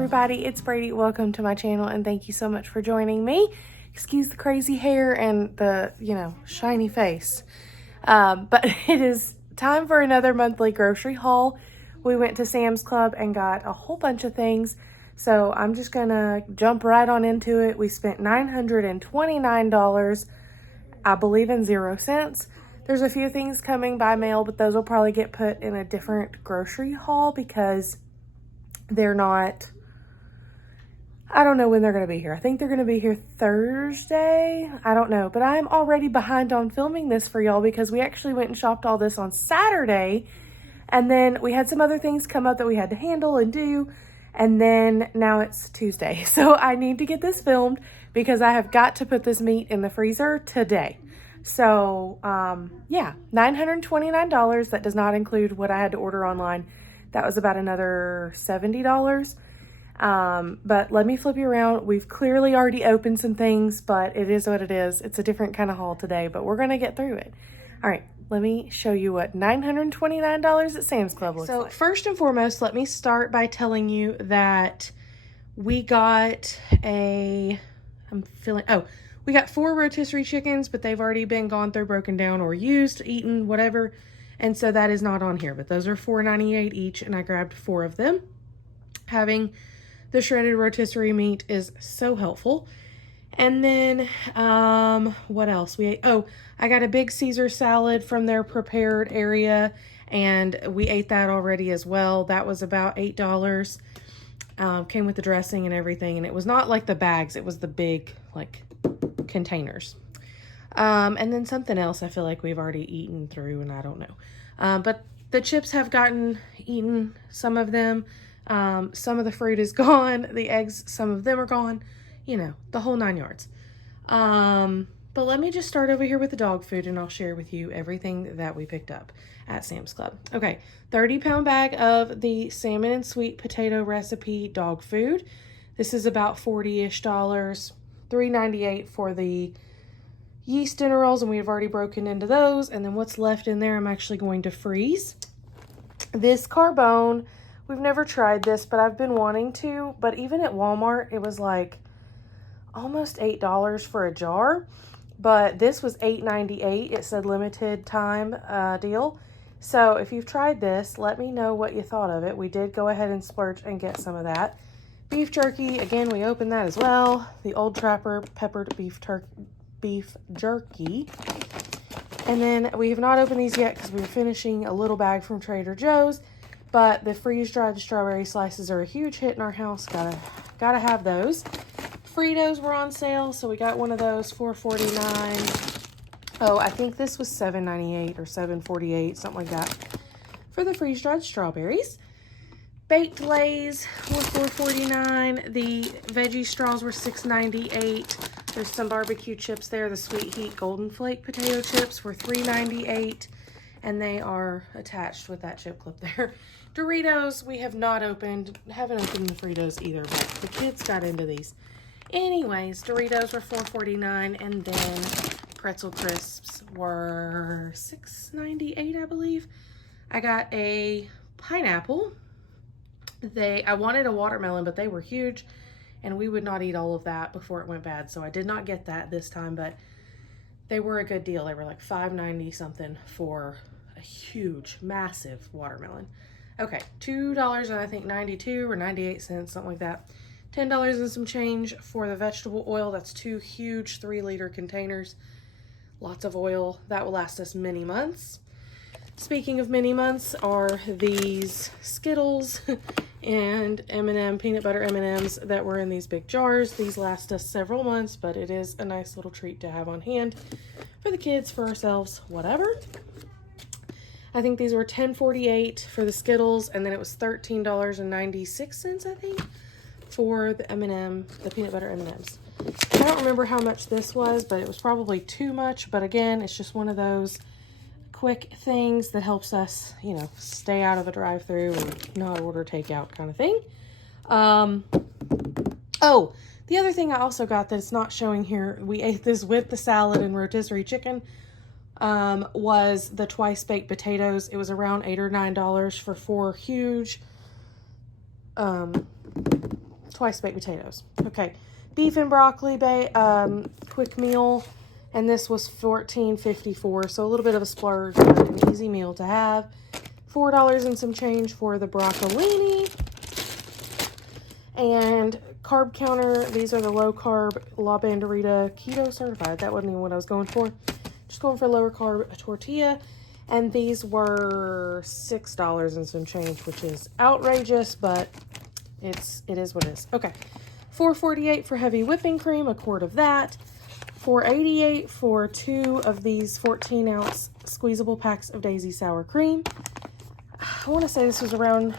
everybody, it's Brady. Welcome to my channel and thank you so much for joining me. Excuse the crazy hair and the, shiny face. But it is time for another monthly grocery haul. We went to Sam's Club and got a whole bunch of things. So I'm just gonna jump right on into it. We spent $929, I believe, in 0 cents. There's a few things coming by mail, but those will probably get put in a different grocery haul because they're not, I don't know when they're going to be here. I think they're going to be here Thursday. I don't know, but I'm already behind on filming this for y'all because we actually went and shopped all this on Saturday. And then we had some other things come up that we had to handle and do. And then now it's Tuesday. So I need to get this filmed because I have got to put this meat in the freezer today. So, yeah, $929. That does not include what I had to order online. That was about another $70. But let me flip you around. We've clearly already opened some things, but it is what it is. It's a different kind of haul today, but we're going to get through it. All right, let me show you what $929 at Sam's Club looks like. So first and foremost, let me start by telling you that we got we got 4 rotisserie chickens, but they've already been gone through, broken down, or used, eaten, whatever. And so that is not on here, but those are $4.98 each, and I grabbed 4 of them. Having the shredded rotisserie meat is so helpful. And then, what else? I got a big Caesar salad from their prepared area, and we ate that already as well. That was about $8. Came with the dressing and everything, and it was not like the bags, it was the big, containers. And then something else I feel like we've already eaten through, and I don't know. But the chips have gotten eaten, some of them. Some of the fruit is gone. The eggs, some of them are gone. The whole 9 yards. But let me just start over here with the dog food, and I'll share with you everything that we picked up at Sam's Club. Okay, 30-pound bag of the salmon and sweet potato recipe dog food. This is about $40-ish. $3.98 for the yeast dinner rolls, and we've already broken into those. And then what's left in there, I'm actually going to freeze. This carbone, we've never tried this, but I've been wanting to. But even at Walmart, it was like almost $8 for a jar. But this was $8.98. It said limited time deal. So if you've tried this, let me know what you thought of it. We did go ahead and splurge and get some of that. Beef jerky, again, we opened that as well. The Old Trapper peppered beef jerky. And then we have not opened these yet because we were finishing a little bag from Trader Joe's. But the freeze-dried strawberry slices are a huge hit in our house. Gotta have those. Fritos were on sale, so we got one of those, $4.49. Oh, I think this was $7.98 or $7.48, something like that, for the freeze-dried strawberries. Baked Lays were $4.49. The veggie straws were $6.98. There's some barbecue chips there. The Sweet Heat Golden Flake potato chips were $3.98. And they are attached with that chip clip there. Doritos, we have not opened. Haven't opened the Fritos either, but the kids got into these. Anyways, Doritos were $4.49. And then pretzel crisps were $6.98, I believe. I got a pineapple. I wanted a watermelon, but they were huge, and we would not eat all of that before it went bad, so I did not get that this time, but they were a good deal. They were like $5.90 something for a huge, massive watermelon. Okay, $2 and I think 92 or 98 cents, something like that. $10 and some change for the vegetable oil. That's 2 huge 3-liter containers. Lots of oil. That will last us many months. Speaking of many months are these Skittles and peanut butter M&Ms that were in these big jars. These last us several months, but it is a nice little treat to have on hand for the kids, for ourselves, whatever. I think these were $10.48 for the Skittles, and then it was $13.96, I think, for the the peanut butter M&Ms. I don't remember how much this was, but it was probably too much. But again, it's just one of those quick things that helps us, stay out of the drive-thru or not order takeout kind of thing. Oh, the other thing I also got that's not showing here, we ate this with the salad and rotisserie chicken, was the twice baked potatoes. It was around $8 or $9 for 4 huge twice baked potatoes. Okay, beef and broccoli quick meal, and this was $14.54, so a little bit of a splurge, but an easy meal to have. $4 and some change for the broccolini. And carb counter, these are the low carb La Banderita keto certified. That wasn't even what I was going for. Just going for lower carb tortilla. And these were $6 and some change, which is outrageous, but it is what it is. Okay, $4.48 for heavy whipping cream, a quart of that. $4.88 for 2 of these 14-ounce squeezable packs of Daisy sour cream. I want to say this was around,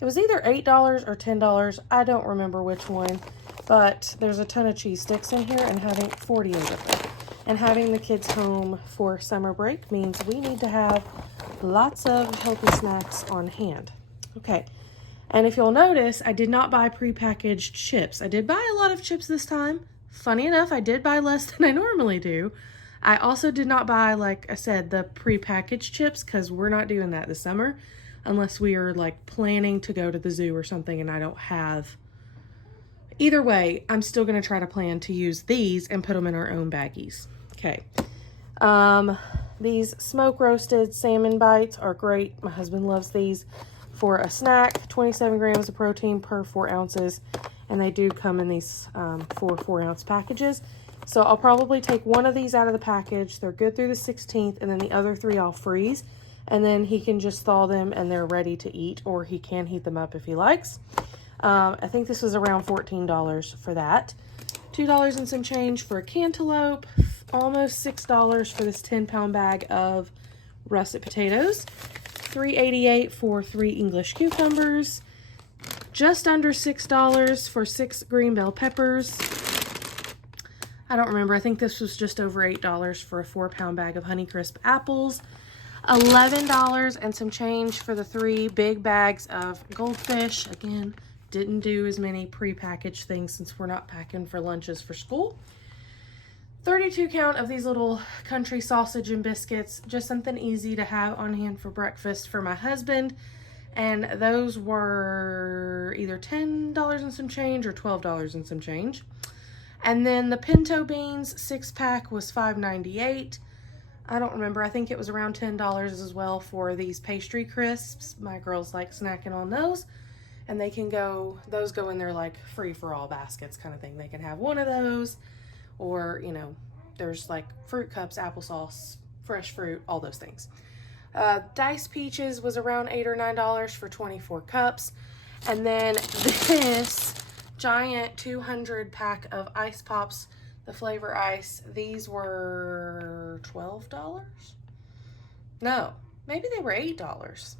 it was either $8 or $10. I don't remember which one, but there's a ton of cheese sticks in here, and having 48 of them. And having the kids home for summer break means we need to have lots of healthy snacks on hand. Okay, and if you'll notice, I did not buy prepackaged chips. I did buy a lot of chips this time. Funny enough, I did buy less than I normally do. I also did not buy, like I said, the prepackaged chips, because we're not doing that this summer unless we are like planning to go to the zoo or something and I don't have. Either way, I'm still going to try to plan to use these and put them in our own baggies. Okay. These smoke roasted salmon bites are great. My husband loves these for a snack. 27 grams of protein per 4 ounces. And they do come in these 4-ounce packages. So I'll probably take one of these out of the package. They're good through the 16th, and then the other 3 I'll freeze. And then he can just thaw them and they're ready to eat, or he can heat them up if he likes. I think this was around $14 for that. $2 and some change for a cantaloupe. Almost $6 for this 10-pound bag of russet potatoes. $3.88 for 3 English cucumbers. Just under $6 for 6 green bell peppers. I don't remember. I think this was just over $8 for a 4-pound bag of Honeycrisp apples. $11 and some change for the 3 big bags of goldfish. Again, didn't do as many prepackaged things since we're not packing for lunches for school. 32 count of these little country sausage and biscuits. Just something easy to have on hand for breakfast for my husband. And those were either $10 and some change or $12 and some change. And then the pinto beans 6-pack was $5.98. I don't remember. I think it was around $10 as well for these pastry crisps. My girls like snacking on those. And they can go, those go in their like free-for-all baskets kind of thing. They can have one of those, or, you know, there's like fruit cups, applesauce, fresh fruit, all those things. Diced peaches was around $8 or $9 for 24 cups. And then this giant 200 pack of ice pops, the flavor ice, these were $12? No, maybe they were $8.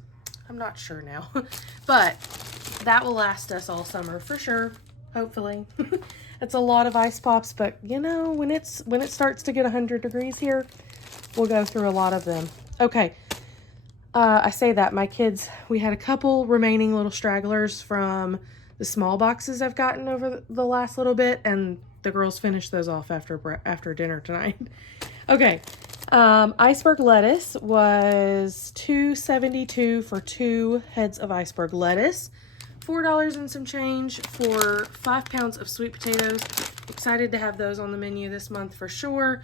I'm not sure now. But that will last us all summer for sure, hopefully. It's a lot of ice pops, but you know, when it starts to get 100 degrees here, we'll go through a lot of them. Okay. I say that my kids, we had a couple remaining little stragglers from the small boxes I've gotten over the last little bit, and the girls finished those off after dinner tonight. Okay. Iceberg lettuce was $2.72 for 2 heads of iceberg lettuce. $4 and some change for 5 pounds of sweet potatoes. Excited to have those on the menu this month for sure.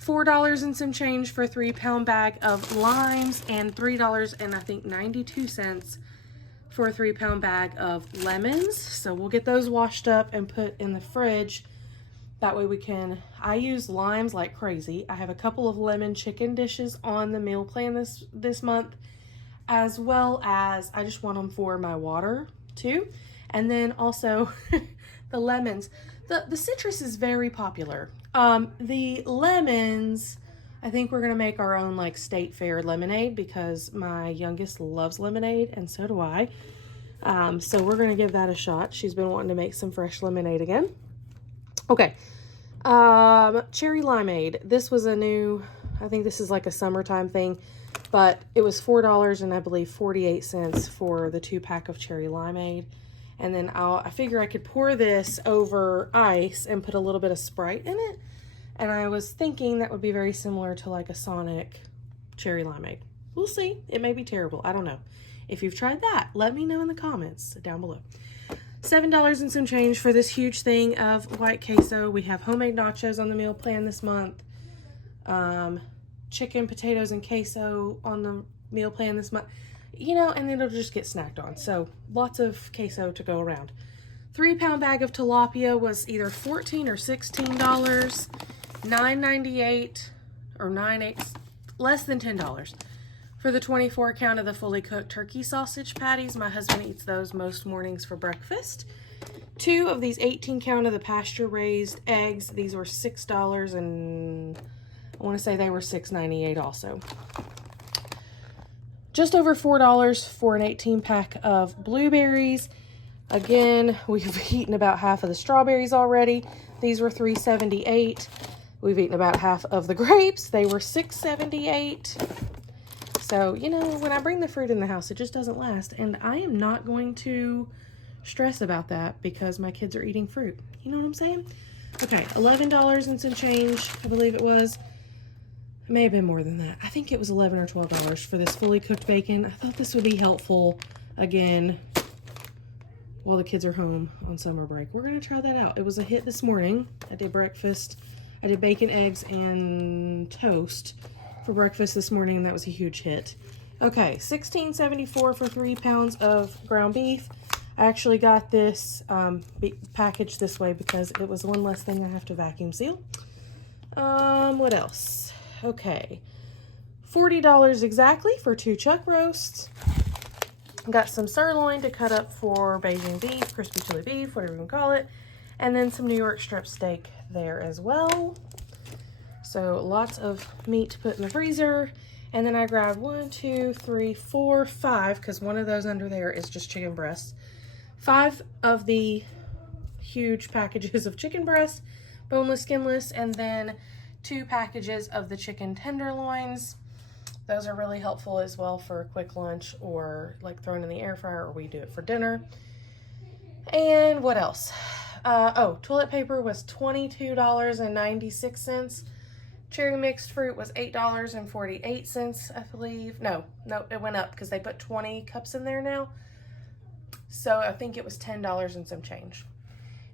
$4 and some change for a 3-pound bag of limes, and $3 and I think 92 cents for a 3-pound bag of lemons. So we'll get those washed up and put in the fridge. That way we can, I use limes like crazy. I have a couple of lemon chicken dishes on the meal plan this month, as well as I just want them for my water too. And then also the lemons. The citrus is very popular. The lemons, I think we're going to make our own like state fair lemonade, because my youngest loves lemonade and so do I. So we're going to give that a shot. She's been wanting to make some fresh lemonade again. Okay. Cherry limeade. This was a new, I think this is like a summertime thing, but it was $4 and I believe 48 cents for the 2-pack of cherry limeade. And then I figure I could pour this over ice and put a little bit of Sprite in it. And I was thinking that would be very similar to like a Sonic cherry limeade. We'll see. It may be terrible. I don't know. If you've tried that, let me know in the comments down below. $7 and some change for this huge thing of white queso. We have homemade nachos on the meal plan this month. Chicken, potatoes, and queso on the meal plan this month. You know, and it'll just get snacked on. So lots of queso to go around. 3-pound bag of tilapia was either $14 or $16. $9.98 or $9.8, less than $10 for the 24 count of the fully cooked turkey sausage patties. My husband eats those most mornings for breakfast. 2 of these 18 count of the pasture raised eggs. These were $6, and I want to say they were $6.98 also. Just over $4 for an 18 pack of blueberries. Again, we've eaten about half of the strawberries already. These were $3.78. We've eaten about half of the grapes. They were $6.78. So, you know, when I bring the fruit in the house, it just doesn't last. And I am not going to stress about that because my kids are eating fruit. You know what I'm saying? Okay, $11 and some change, I believe it was. It may have been more than that. I think it was $11 or $12 for this fully cooked bacon. I thought this would be helpful, again, while the kids are home on summer break. We're going to try that out. It was a hit this morning. I did breakfast. I did bacon, eggs, and toast for breakfast this morning, and that was a huge hit. Okay, $16.74 for 3 pounds of ground beef. I actually got this packaged this way because it was one less thing I have to vacuum seal. What else? Okay, $40 exactly for 2 chuck roasts. Got some sirloin to cut up for Beijing beef, crispy chili beef, whatever you want to call it. And then some New York strip steak there as well. So lots of meat to put in the freezer. And then I grabbed 1, 2, 3, 4, 5, because one of those under there is just chicken breasts. 5 of the huge packages of chicken breast, boneless, skinless, and then 2 packages of the chicken tenderloins. Those are really helpful as well for a quick lunch or like thrown in the air fryer, or we do it for dinner. And what else? Toilet paper was $22.96. Cherry mixed fruit was $8.48, I believe. No, it went up because they put 20 cups in there now. So I think it was $10 and some change.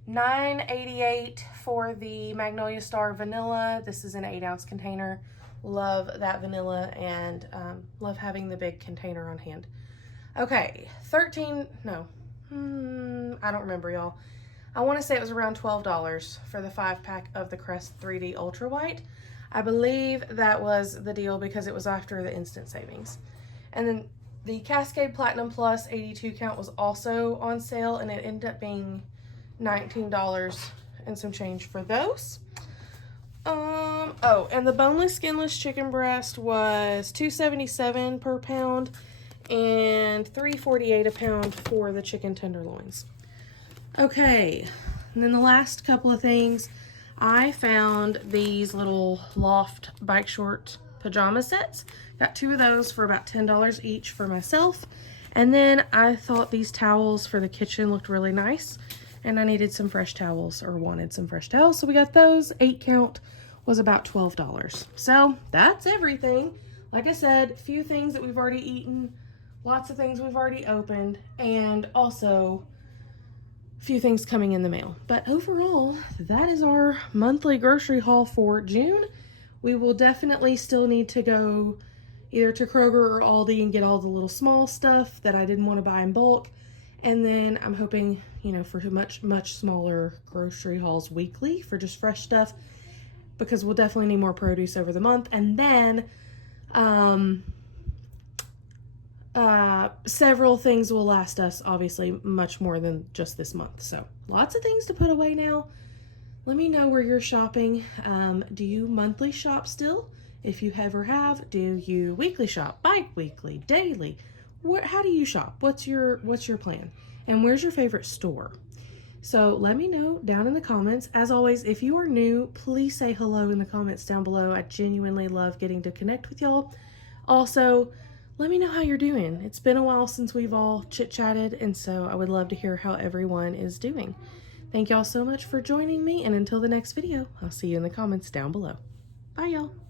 $9.88 for the Magnolia Star vanilla. This is an 8-ounce container. Love that vanilla, and love having the big container on hand. Okay, I don't remember, y'all. I want to say it was around $12 for the 5-pack of the Crest 3D Ultra White. I believe that was the deal because it was after the instant savings. And then the Cascade Platinum Plus 82 count was also on sale, and it ended up being $19 and some change for those. And the boneless, skinless chicken breast was $2.77 per pound and $3.48 a pound for the chicken tenderloins. Okay, and then the last couple of things, I found these little loft bike short pajama sets. Got 2 of those for about $10 each for myself. And then I thought these towels for the kitchen looked really nice, and I needed some fresh towels, or wanted some fresh towels, so we got those. 8 count was about $12. So that's everything. Like I said, a few things that we've already eaten, lots of things we've already opened, and also a few things coming in the mail. But overall, that is our monthly grocery haul for June. We will definitely still need to go either to Kroger or Aldi and get all the little small stuff that I didn't want to buy in bulk. And then I'm hoping, you know, for much smaller grocery hauls weekly for just fresh stuff, because we'll definitely need more produce over the month. And then several things will last us, obviously, much more than just this month. So lots of things to put away now. Let me know where you're shopping. Do you monthly shop still? If you ever have, do you weekly shop, bi-weekly, daily? How do you shop? What's your plan? And where's your favorite store? So let me know down in the comments. As always, if you are new, please say hello in the comments down below. I genuinely love getting to connect with y'all. Also, let me know how you're doing. It's been a while since we've all chit-chatted, and so I would love to hear how everyone is doing. Thank y'all so much for joining me, and until the next video, I'll see you in the comments down below. Bye, y'all.